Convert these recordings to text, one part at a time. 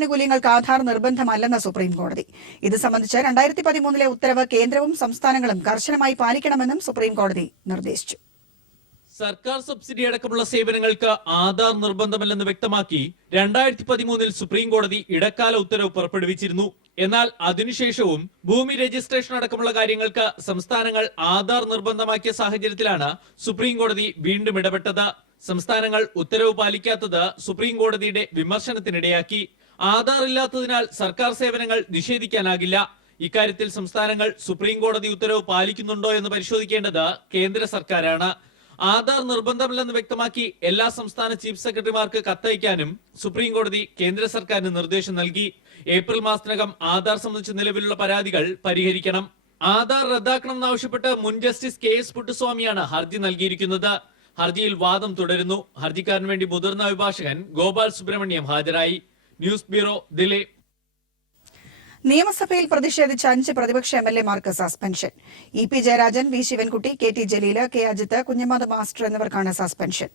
ആനുകൂല്യങ്ങൾക്ക് Aadhaar നിർബന്ധമല്ലെന്ന് supreme കോടതി. ഇത് സംബന്ധിച്ച് 2013 ഉത്തരവ് കേന്ദ്രവും സംസ്ഥാനങ്ങളും കർശനമായി പാലിക്കണമെന്നും സുപ്രീം കോടതി നിർദ്ദേശിച്ചു. സർക്കാർ സബ്സിഡി അടക്കമുള്ള സേവനങ്ങൾക്ക് ആധാർ നിർബന്ധമല്ലെന്ന് വ്യക്തമാക്കി 2013 സുപ്രീം കോടതി ഇടക്കാല ഉത്തരവ് പുറപ്പെടുവിച്ചിരുന്നു. എന്നാൽ അതിനുശേഷവും ഭൂമി രജിസ്ട്രേഷൻ അടക്കമുള്ള കാര്യങ്ങൾക്ക് സംസ്ഥാനങ്ങൾ ആധാർ നിർബന്ധമാക്കിയ സാഹചര്യത്തിലാണ് സുപ്രീം കോടതി വീണ്ടും ഇടപെട്ടത്. സംസ്ഥാനങ്ങൾ ഉത്തരവ് പാലിക്കാത്തത് സുപ്രീം കോടതിയുടെ വിമർശനത്തിനിടയാക്കി. ആധാർ ഇല്ലാത്തതിനാൽ സർക്കാർ സേവനങ്ങൾ നിഷേധിക്കാനാകില്ല. ഇക്കാര്യത്തിൽ സംസ്ഥാനങ്ങൾ സുപ്രീം കോടതി ഉത്തരവ് പാലിക്കുന്നുണ്ടോ എന്ന് പരിശോധിക്കേണ്ടത് കേന്ദ്ര സർക്കാരാണ്. ആധാർ നിർബന്ധമല്ലെന്ന് വ്യക്തമാക്കി എല്ലാ സംസ്ഥാന ചീഫ് സെക്രട്ടറിമാർക്ക് കത്തയക്കാനും സുപ്രീം കോടതി കേന്ദ്ര സർക്കാരിന് നിർദ്ദേശം നൽകി. ഏപ്രിൽ മാസത്തിനകം ആധാർ സംബന്ധിച്ച് നിലവിലുള്ള പരാതികൾ പരിഹരിക്കണം. ആധാർ റദ്ദാക്കണമെന്നാവശ്യപ്പെട്ട് മുൻ ജസ്റ്റിസ് KS പുട്ടുസ്വാമിയാണ് ഹർജി നൽകിയിരിക്കുന്നത്. ഹർജിയിൽ വാദം തുടരുന്നു. ഹർജിക്കാരന് വേണ്ടി മുതിർന്ന അഭിഭാഷകൻ ഗോപാൽ സുബ്രഹ്മണ്യം ഹാജരായി. News bureau, Delhi. നിയമസഭയിൽ പ്രതിഷേധിച്ച 5 പ്രതിപക്ഷ MLA-മാർക്ക് suspension. EP Jayarajan, V Sivankutty, KT Jaleel, K Ajith, Kunhammad master എന്നിവർക്കാണ് സസ്പെൻഷൻ.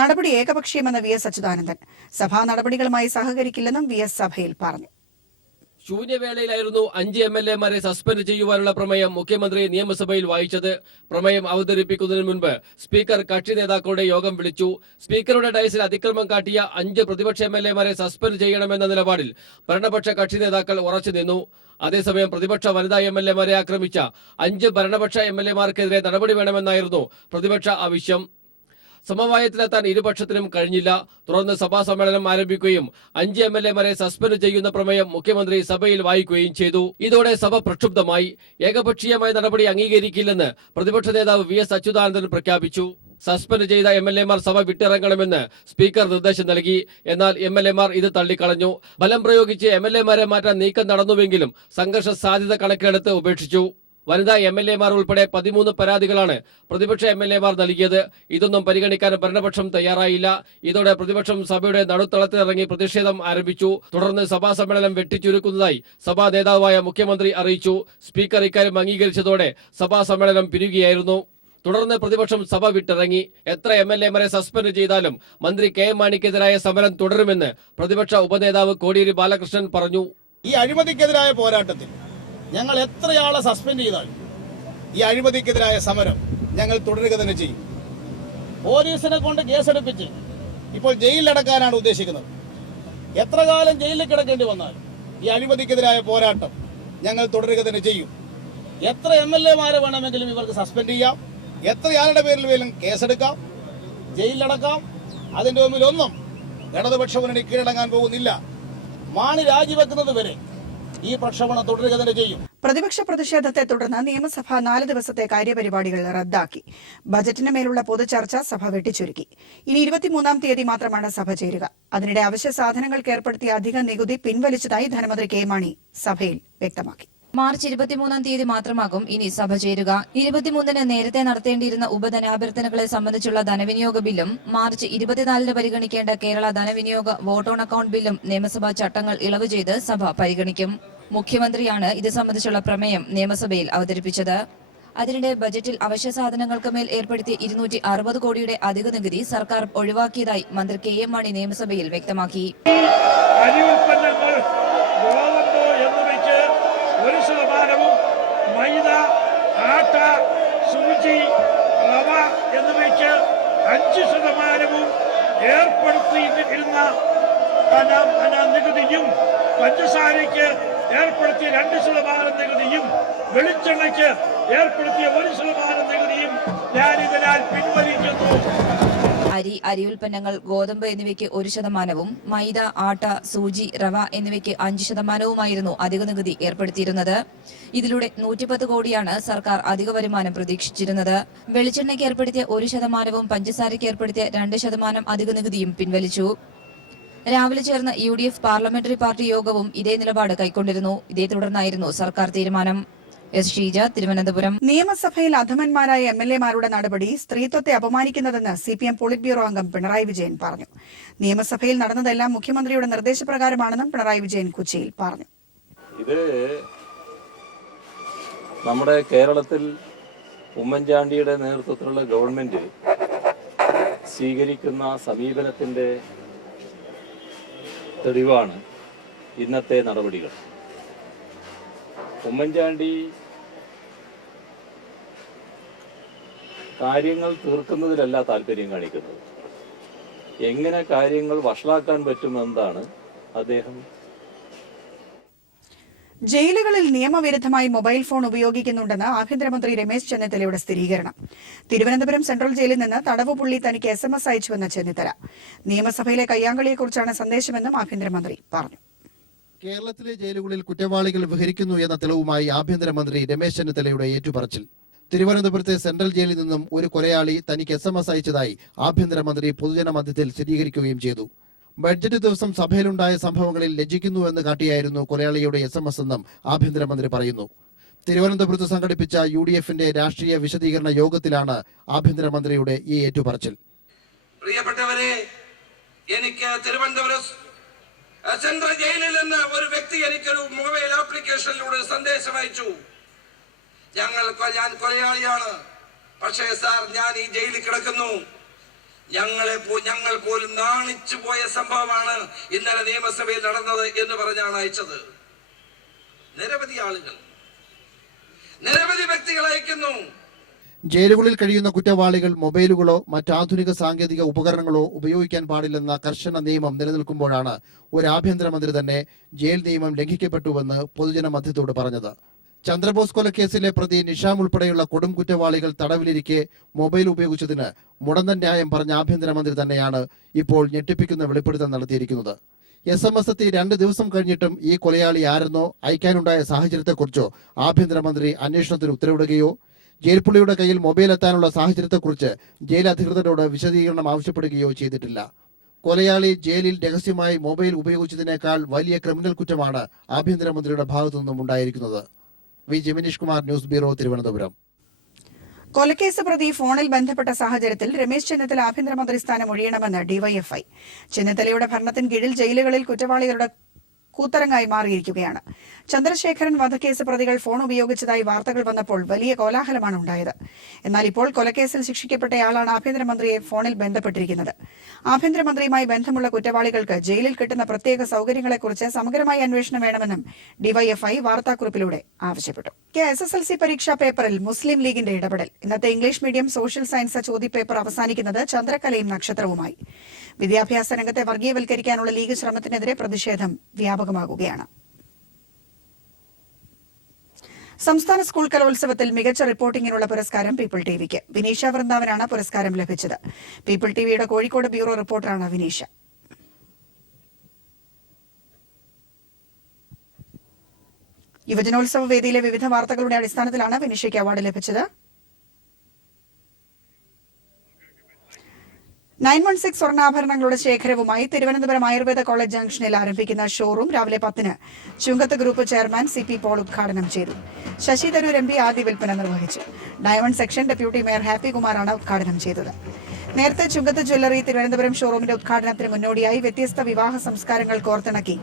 നടപടി ഏകപക്ഷീയമെന്ന് VS അച്യുതാനന്ദൻ. സഭാ നടപടികളുമായി സഹകരിക്കില്ലെന്നും VS സഭയിൽ പറഞ്ഞു. ശൂന്യവേളയിലായിരുന്നു 5 MLA-മാരെ സസ്പെൻഡ് ചെയ്യുവാനുള്ള പ്രമേയം മുഖ്യമന്ത്രി നിയമസഭയിൽ വായിച്ചത്. പ്രമേയം അവതരിപ്പിക്കുന്നതിന് മുൻപ് സ്പീക്കർ കക്ഷി നേതാക്കളുടെ യോഗം വിളിച്ചു. സ്പീക്കറുടെ ഡയസിൽ അതിക്രമം കാട്ടിയ 5 പ്രതിപക്ഷ MLA-മാരെ സസ്പെൻഡ് ചെയ്യണമെന്ന നിലപാടിൽ ഭരണപക്ഷ കക്ഷി നേതാക്കൾ ഉറച്ചു നിന്നു. അതേസമയം പ്രതിപക്ഷ വനിതാ MLA-മാരെ ആക്രമിച്ച 5 ഭരണപക്ഷ MLA-മാർക്കെതിരെ നടപടി വേണമെന്നായിരുന്നു പ്രതിപക്ഷ ആവശ്യം. സമവായത്തിലെത്താൻ ഇരുപക്ഷത്തിനും കഴിഞ്ഞില്ല. തുടർന്ന് സഭാ സമ്മേളനം ആരംഭിക്കുകയും 5 MLA-മാരെ സസ്പെൻഡ് ചെയ്യുന്ന പ്രമേയം മുഖ്യമന്ത്രി സഭയിൽ വായിക്കുകയും ചെയ്തു. ഇതോടെ സഭ പ്രക്ഷുബ്ധമായി. ഏകപക്ഷീയമായ നടപടി അംഗീകരിക്കില്ലെന്ന് പ്രതിപക്ഷ നേതാവ് VS അച്യുതാനന്ദൻ പ്രഖ്യാപിച്ചു. സസ്പെൻഡ് ചെയ്ത MLA-മാർ സഭ വിട്ടിറങ്ങണമെന്ന് സ്പീക്കർ നിർദ്ദേശം നൽകി. എന്നാൽ MLA-മാർ ഇത് തള്ളിക്കളഞ്ഞു. ബലം പ്രയോഗിച്ച് MLA-മാരെ മാറ്റാൻ നീക്കം നടന്നുവെങ്കിലും സംഘർഷ സാധ്യത കണക്കിലെടുത്ത് ഉപേക്ഷിച്ചു. വനിതാ MLA-മാർ ഉൾപ്പെടെ 13 പരാതികളാണ് പ്രതിപക്ഷ MLA-മാർ നൽകിയത്. ഇതൊന്നും പരിഗണിക്കാൻ ഭരണപക്ഷം തയ്യാറായില്ല. ഇതോടെ പ്രതിപക്ഷം സഭയുടെ നടുത്തളത്തിലിറങ്ങി പ്രതിഷേധം ആരംഭിച്ചു. തുടർന്ന് സഭാ സമ്മേളനം വെട്ടിച്ചുരുക്കുന്നതായി സഭാ നേതാവായ മുഖ്യമന്ത്രി അറിയിച്ചു. സ്പീക്കർ ഇക്കാര്യം അംഗീകരിച്ചതോടെ സഭാ സമ്മേളനം പിരിയുകയായിരുന്നു. തുടർന്ന് പ്രതിപക്ഷം സഭ വിട്ടിറങ്ങി. എത്ര MLA-മാരെ സസ്പെൻഡ് ചെയ്താലും മന്ത്രി KM മാണിക്കെതിരായ സമരം തുടരുമെന്ന് പ്രതിപക്ഷ ഉപനേതാവ് കോടിയേരി ബാലകൃഷ്ണൻ പറഞ്ഞു. ഈ അഴിമതിക്കെതിരായ പോരാട്ടത്തിൽ ഞങ്ങൾ എത്രയാളെ സസ്പെൻഡ് ചെയ്താലും ഈ അഴിമതിക്കെതിരായ സമരം ഞങ്ങൾ തുടരുക തന്നെ ചെയ്യും. പോലീസിനെ കൊണ്ട് കേസെടുപ്പിച്ച് ഇപ്പോൾ ജയിലിലടക്കാനാണ് ഉദ്ദേശിക്കുന്നത്. എത്ര കാലം ജയിലിൽ കിടക്കേണ്ടി വന്നാലും ഈ അഴിമതിക്കെതിരായ പോരാട്ടം ഞങ്ങൾ തുടരുക തന്നെ ചെയ്യും. എത്ര MLA-മാരെ വേണമെങ്കിലും ഇവർക്ക് സസ്പെൻഡ് ചെയ്യാം. എത്രയാളുടെ പേരിൽ വേലും കേസെടുക്കാം, ജയിലിലടക്കാം. അതിൻ്റെ മുമ്പിലൊന്നും ഇടതുപക്ഷ മുന്നണി കീഴടങ്ങാൻ പോകുന്നില്ല. മാണി രാജിവെക്കുന്നത് വരെ ഈ പ്രക്ഷോഭണം തുടരുക തന്നെ ചെയ്യും. പ്രതിപക്ഷ പ്രതിഷേധത്തെ തുടർന്ന് നിയമസഭ 4 ദിവസത്തെ കാര്യപരിപാടികൾ റദ്ദാക്കി. ബജറ്റിന് മേലുള്ള പൊതുചർച്ച സഭ വെട്ടിച്ചുരുക്കി. ഇനി 23-ാം തീയതി മാത്രമാണ് സഭ ചേരുക. അതിനിടെ അവശ്യ സാധനങ്ങൾക്ക് ഏർപ്പെടുത്തിയ അധിക നികുതി പിൻവലിച്ചതായി ധനമന്ത്രി K മാണി സഭയിൽ വ്യക്തമാക്കി. മാർച്ച് 23-ാം തീയതി മാത്രമാകും ഇനി സഭ ചേരുക. 23-ന് നേരത്തെ നടത്തേണ്ടിയിരുന്ന ഉപധനാഭ്യർത്ഥനകളെ സംബന്ധിച്ചുള്ള ധനവിനിയോഗ ബില്ലും മാർച്ച് 24-ന് പരിഗണിക്കേണ്ട കേരള ധനവിനിയോഗ വോട്ട് ഓൺ അക്കൌണ്ട് ബില്ലും നിയമസഭാ ചട്ടങ്ങൾ ഇളവ് ചെയ്ത് സഭ പരിഗണിക്കും. മുഖ്യമന്ത്രിയാണ് ഇത് സംബന്ധിച്ചുള്ള പ്രമേയം നിയമസഭയിൽ അവതരിപ്പിച്ചത്. അതിനിടെ ബജറ്റിൽ അവശ്യ സാധനങ്ങൾക്ക് മേൽ ഏർപ്പെടുത്തിയ 260 കോടിയുടെ അധിക നികുതി സർക്കാർ ഒഴിവാക്കിയതായി മന്ത്രി KM മാണി നിയമസഭയിൽ വ്യക്തമാക്കി. മൈദ, ആട്ട, സൂചി, റവ എന്നിവയ്ക്ക് 5% ഏർപ്പെടുത്തിയിരുന്ന നികുതിയും പഞ്ചസാരയ്ക്ക് ഏർപ്പെടുത്തിയ 2% നികുതിയും വെളിച്ചെണ്ണയ്ക്ക് ഏർപ്പെടുത്തിയ 1% നികുതിയും ഞാൻ ഇതിനാൽ പിൻവലിക്കുന്നു. അരി, അരി ഉൽപ്പന്നങ്ങൾ, ഗോതമ്പ് എന്നിവയ്ക്ക് 1%, മൈദ, ആട്ട, സൂചി, റവ എന്നിവയ്ക്ക് 5%മായിരുന്നു അധിക നികുതി ഏർപ്പെടുത്തിയിരുന്നത്. ഇതിലൂടെ 110 കോടിയാണ് സർക്കാർ അധിക വരുമാനം പ്രതീക്ഷിച്ചിരുന്നത്. വെളിച്ചെണ്ണയ്ക്ക് ഏർപ്പെടുത്തിയ 1%, പഞ്ചസാരയ്ക്ക് ഏർപ്പെടുത്തിയ 2% അധിക നികുതിയും പിൻവലിച്ചു. രാവിലെ ചേർന്ന UDF പാർലമെന്ററി പാർട്ടി യോഗവും ഇതേ നിലപാട് കൈക്കൊണ്ടിരുന്നു. ഇതേ തുടർന്നായിരുന്നു സർക്കാർ തീരുമാനം. S. ഷീജ, തിരുവനന്തപുരം. നിയമസഭയിൽ അധമന്മാരായ MLA-മാരുടെ നടപടി സ്ത്രീത്വത്തെ അപമാനിക്കുന്നതെന്ന് CPM പോളിറ്റ് ബ്യൂറോ അംഗം പിണറായി വിജയൻ പറഞ്ഞു. നിയമസഭയിൽ നടന്നതെല്ലാം മുഖ്യമന്ത്രിയുടെ നിർദ്ദേശപ്രകാരമാണെന്നും പിണറായി വിജയൻ കൊച്ചിയിൽ പറഞ്ഞു. ഇത് നമ്മുടെ കേരളത്തിൽ ഉമ്മൻചാണ്ടിയുടെ നേതൃത്വത്തിലുള്ള ഗവൺമെന്റ് സ്വീകരിക്കുന്ന സമീപനത്തിന്റെ തെളിവാണ് ഇന്നത്തെ നടപടികൾ. ഉമ്മൻചാണ്ടി കാര്യങ്ങൾ തീർക്കുന്നതിലല്ല താല്പര്യം കാണിക്കുന്നത്, എങ്ങനെ കാര്യങ്ങൾ വഷളാക്കാൻ പറ്റുമെന്നതാണ് അദ്ദേഹം. ജയിലുകളിൽ നിയമവിരുദ്ധമായി മൊബൈൽ ഫോൺ ഉപയോഗിക്കുന്നുണ്ടെന്ന് ആഭ്യന്തരമന്ത്രി രമേശ് ചെന്നിത്തലയുടെ സ്ഥിരീകരണം. തിരുവനന്തപുരം സെൻട്രൽ ജയിലിൽ നിന്ന് തടവുപുള്ളി തനിക്ക് SMS അയച്ചുവെന്ന ചെന്നിത്തല. നിയമസഭയിലെ കയ്യാങ്കളിയെക്കുറിച്ചാണ് സന്ദേശമെന്നും ആഭ്യന്തരമന്ത്രി പറഞ്ഞു. കേരളത്തിലെ ജയിലുകളിൽ കുറ്റവാളികൾ വിഹരിക്കുന്നു എന്ന തെളിവുമായി ആഭ്യന്തരമന്ത്രി രമേശ് ചെന്നിത്തലയുടെ ഏറ്റുപറച്ചിൽ. തിരുവനന്തപുരത്തെ സെൻട്രൽ ജയിലിൽ നിന്നും ഒരു കൊലയാളി തനിക്ക് SMS അയച്ചതായി ആഭ്യന്തരമന്ത്രി പൊതുജനമധ്യത്തിൽ സ്ഥിരീകരിക്കുകയും ചെയ്തു. ബഡ്ജറ്റ് ദിവസം സഭയിലുണ്ടായ സംഭവങ്ങളിൽ ലജ്ജിക്കുന്നുവെന്ന് കാട്ടിയായിരുന്നു കൊലയാളിയുടെ SMS എന്നും ആഭ്യന്തരമന്ത്രി പറയുന്നു. തിരുവനന്തപുരത്ത് സംഘടിപ്പിച്ച UDFന്റെ രാഷ്ട്രീയ വിശദീകരണ യോഗത്തിലാണ് ആഭ്യന്തരമന്ത്രിയുടെ ഈ ഏറ്റുപറച്ചിൽ. പ്രിയപ്പെട്ടവരെ, എനിക്ക് തിരുവനന്തപുരം സെൻട്രൽ ജയിലിൽ നിന്ന് ഒരു വ്യക്തി എനിക്കൊരു മൊബൈൽ ആപ്ലിക്കേഷനിലൂടെ സന്ദേശം അയച്ചു. ഞാൻ കൊലയാളിയാണ്, പക്ഷേ സാർ ഞാൻ ഈ ജയിലിൽ കിടക്കുന്നു, ഞങ്ങൾ പോലും നാണിച്ചു പോയ സംഭവമാണ് ഇന്നലെ നിയമസഭയിൽ നടന്നത് എന്ന് പറഞ്ഞാണ് അയച്ചത്. നിരവധി ആളുകൾ, നിരവധി വ്യക്തികൾ അയക്കുന്നു. ജയിലുകളിൽ കഴിയുന്ന കുറ്റവാളികൾ മൊബൈലുകളോ മറ്റാധുനിക സാങ്കേതിക ഉപകരണങ്ങളോ ഉപയോഗിക്കാൻ പാടില്ലെന്ന കർശന നിയമം നിലനിൽക്കുമ്പോഴാണ് ഒരു ആഭ്യന്തരമന്ത്രി തന്നെ ജയിൽ നിയമം ലംഘിക്കപ്പെട്ടുവെന്ന് പൊതുജനമധ്യത്തോട് പറഞ്ഞത്. ചന്ദ്രബോസ് കൊലക്കേസിലെ പ്രതി നിഷാം ഉൾപ്പെടെയുള്ള കൊടും കുറ്റവാളികൾ തടവിലിരിക്കെ മൊബൈൽ ഉപയോഗിച്ചതിന് മുടന്തൻ ന്യായം പറഞ്ഞ ആഭ്യന്തരമന്ത്രി തന്നെയാണ് ഇപ്പോൾ ഞെട്ടിപ്പിക്കുന്ന വെളിപ്പെടുത്തൽ നടത്തിയിരിക്കുന്നത്. SMS എത്തി 2 ദിവസം കഴിഞ്ഞിട്ടും ഈ കൊലയാളി ആരെന്നോ അയക്കാനുണ്ടായ സാഹചര്യത്തെക്കുറിച്ചോ ആഭ്യന്തരമന്ത്രി അന്വേഷണത്തിന് ഉത്തരവിടുകയോ ജയിൽ പുള്ളിയുടെ കയ്യിൽ മൊബൈൽ എത്താനുള്ള സാഹചര്യത്തെക്കുറിച്ച് ജയിൽ അധികൃതരോട് വിശദീകരണം ആവശ്യപ്പെടുകയോ ചെയ്തിട്ടില്ല. കൊലയാളി ജയിലിൽ രഹസ്യമായി മൊബൈൽ ഉപയോഗിച്ചതിനേക്കാൾ വലിയ ക്രിമിനൽ കുറ്റമാണ് ആഭ്യന്തരമന്ത്രിയുടെ ഭാഗത്തു നിന്നും ഉണ്ടായിരിക്കുന്നത്. V Jamineesh Kumar, news bureau, Thiruvananthapuram. കൊലക്കേസ് പ്രതി ഫോണിൽ ബന്ധപ്പെട്ട സാഹചര്യത്തിൽ രമേശ് ചെന്നിത്തല ആഭ്യന്തരമന്ത്രി സ്ഥാനം ഒഴിയണമെന്ന് DYFI. ചെന്നിത്തലയുടെ ഭരണത്തിന് കീഴിൽ ജയിലുകളിൽ കുറ്റവാളികളുടെ കൂത്തരങ്ങായി മാറിയിരിക്കുകയാണ്. ചന്ദ്രശേഖരൻ വധക്കേസ് പ്രതികൾ ഫോൺ ഉപയോഗിച്ചതായി വാർത്തകൾ വന്നപ്പോൾ വലിയ കോലാഹലമാണ് ഉണ്ടായത്. എന്നാൽ ഇപ്പോൾ കൊലക്കേസിൽ ശിക്ഷിക്കപ്പെട്ടയാളാണ് ആഭ്യന്തരമന്ത്രിയെ ഫോണിൽ ബന്ധപ്പെട്ടിരിക്കുന്നത്. ആഭ്യന്തരമന്ത്രിയുമായി ബന്ധമുള്ള കുറ്റവാളികൾക്ക് ജയിലിൽ കിട്ടുന്ന പ്രത്യേക സൗകര്യങ്ങളെക്കുറിച്ച് സമഗ്രമായ അന്വേഷണം വേണമെന്നും DYFI വാർത്താക്കുറിപ്പിലൂടെ ആവശ്യപ്പെട്ടു. SSLC പരീക്ഷാ പേപ്പറിൽ മുസ്ലിം ലീഗിന്റെ ഇടപെടൽ. ഇന്നത്തെ ഇംഗ്ലീഷ് മീഡിയം സോഷ്യൽ സയൻസ് ചോദ്യപേപ്പർ അവസാനിക്കുന്നത് ചന്ദ്രക്കലയും നക്ഷത്രവുമായി. വിദ്യാഭ്യാസ രംഗത്തെ വർഗീയവൽക്കരിക്കാനുള്ള ലീഗ് ശ്രമത്തിനെതിരെ പ്രതിഷേധം വ്യാപകമാകുകയാണ്. സംസ്ഥാന സ്കൂൾ കലോത്സവത്തിൽ മികച്ച റിപ്പോർട്ടിംഗിനുള്ള പുരസ്കാരം പീപ്പിൾ ടിവിക്ക്. വിനീഷ വൃന്ദാവനാണ് പുരസ്കാരം ലഭിച്ചത്. പീപ്പിൾ ടിവിയുടെ കോഴിക്കോട് ബ്യൂറോ റിപ്പോർട്ടറാണ് വിനീഷ. യുവജനോത്സവ വേദിയിലെ വിവിധ വാർത്തകളുടെ അടിസ്ഥാനത്തിലാണ് വിനീഷയ്ക്ക് അവാർഡ് ലഭിച്ചത്. 916 സ്വർണ്ണാഭരണങ്ങളുടെ ശേഖരവുമായി തിരുവനന്തപുരം ആയുർവേദ കോളേജ് ജംഗ്ഷനിൽ ആരംഭിക്കുന്ന ഷോറൂം രാവിലെ 10-ന് ചുങ്കത്ത് ഗ്രൂപ്പ് ചെയർമാൻ CP പോൾ ഉദ്ഘാടനം ചെയ്തു. ശശി തരൂർ MP ആദ്യ വിൽപ്പന നിർവഹിച്ചു. Diamond section deputy mayor happy കുമാറാണ് ഉദ്ഘാടനം ചെയ്തത്. നേരത്തെ ചുങ്കത്ത് ജ്വല്ലറി തിരുവനന്തപുരം ഷോറൂമിന്റെ ഉദ്ഘാടനത്തിന് മുന്നോടിയായി വ്യത്യസ്ത വിവാഹ സംസ്കാരങ്ങൾ കോർത്തിണക്കി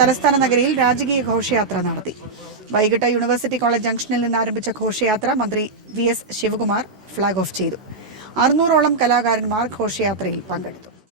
തലസ്ഥാന നഗരിയിൽ രാജകീയ ഘോഷയാത്ര നടത്തി. വൈകിട്ട് യൂണിവേഴ്സിറ്റി കോളേജ് ജംഗ്ഷനിൽ നിന്ന് ആരംഭിച്ച ഘോഷയാത്ര മന്ത്രി VS ശിവകുമാർ ഫ്ളാഗ് ഓഫ് ചെയ്തു. 600ഓളം കലാകാരന്മാർ ഘോഷയാത്രയിൽ പങ്കെടുത്തു.